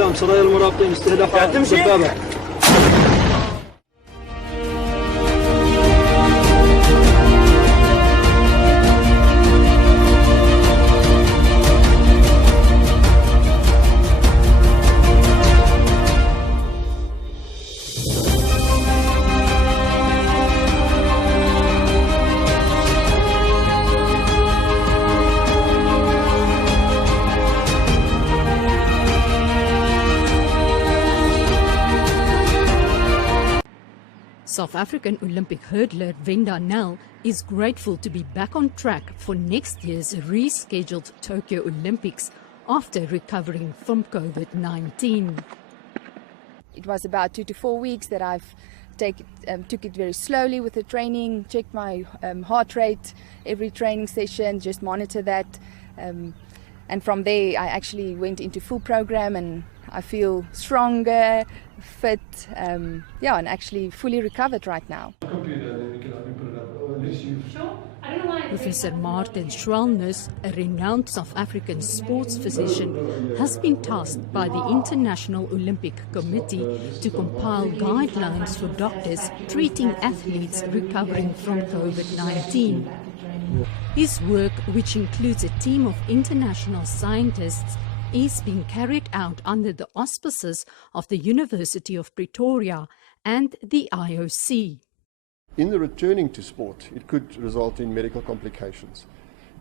الإسلام سرايا المراقبين استهداف دبابة. South African Olympic hurdler Venda Nel is grateful to be back on track for next year's rescheduled Tokyo Olympics after recovering from COVID-19. It was about 2 to 4 weeks that I've took it very slowly with the training, checked my heart rate every training session, just monitor that. And from there I actually went into full program and I feel stronger, fit, and actually fully recovered right now. Professor Martin Schwalnus, a renowned South African sports physician, has been tasked by the International Olympic Committee to compile guidelines for doctors treating athletes recovering from COVID-19. His work, which includes a team of international scientists, is being carried out under the auspices of the University of Pretoria and the IOC. In the returning to sport, it could result in medical complications.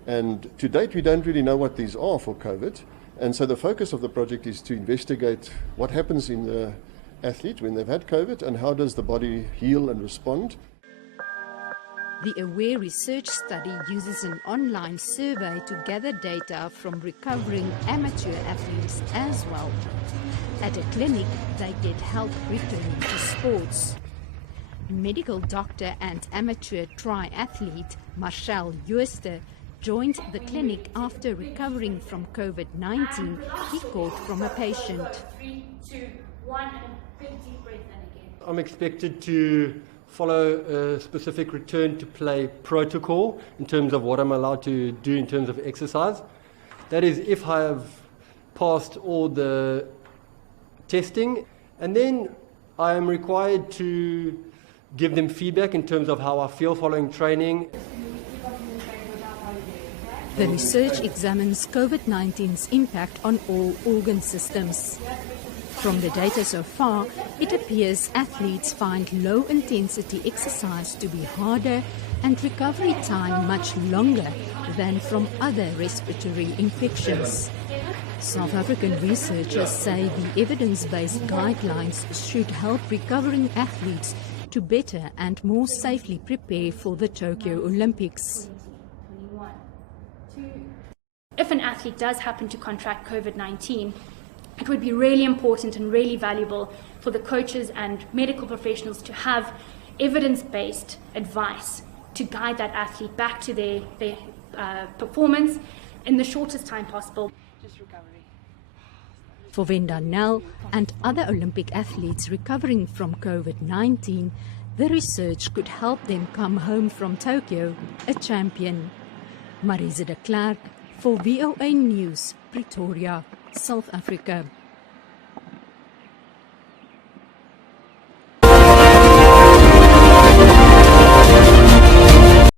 And to date, we don't really know what these are for COVID. And so the focus of the project is to investigate what happens in the athlete when they've had COVID and how does the body heal and respond. The AWARE research study uses an online survey to gather data from recovering amateur athletes as well. At a clinic, they get help return to sports. Medical doctor and amateur triathlete Marcel Jooster joined the clinic after recovering from COVID-19 he caught from a patient. 3, 2, 1, and big deep breath in again. I'm expected to follow a specific return to play protocol in terms of what I'm allowed to do in terms of exercise. That is, if I have passed all the testing, and then I am required to give them feedback in terms of how I feel following training. The research examines COVID-19's impact on all organ systems. From the data so far, it appears athletes find low-intensity exercise to be harder and recovery time much longer than from other respiratory infections. South African researchers say the evidence-based guidelines should help recovering athletes to better and more safely prepare for the Tokyo Olympics. If an athlete does happen to contract COVID-19, it would be really important and really valuable for the coaches and medical professionals to have evidence-based advice to guide that athlete back to their performance in the shortest time possible. Just recovery. For Venda Nel and other Olympic athletes recovering from COVID-19, the research could help them come home from Tokyo a champion. Marize de Klerk for VOA News, Pretoria, South Africa.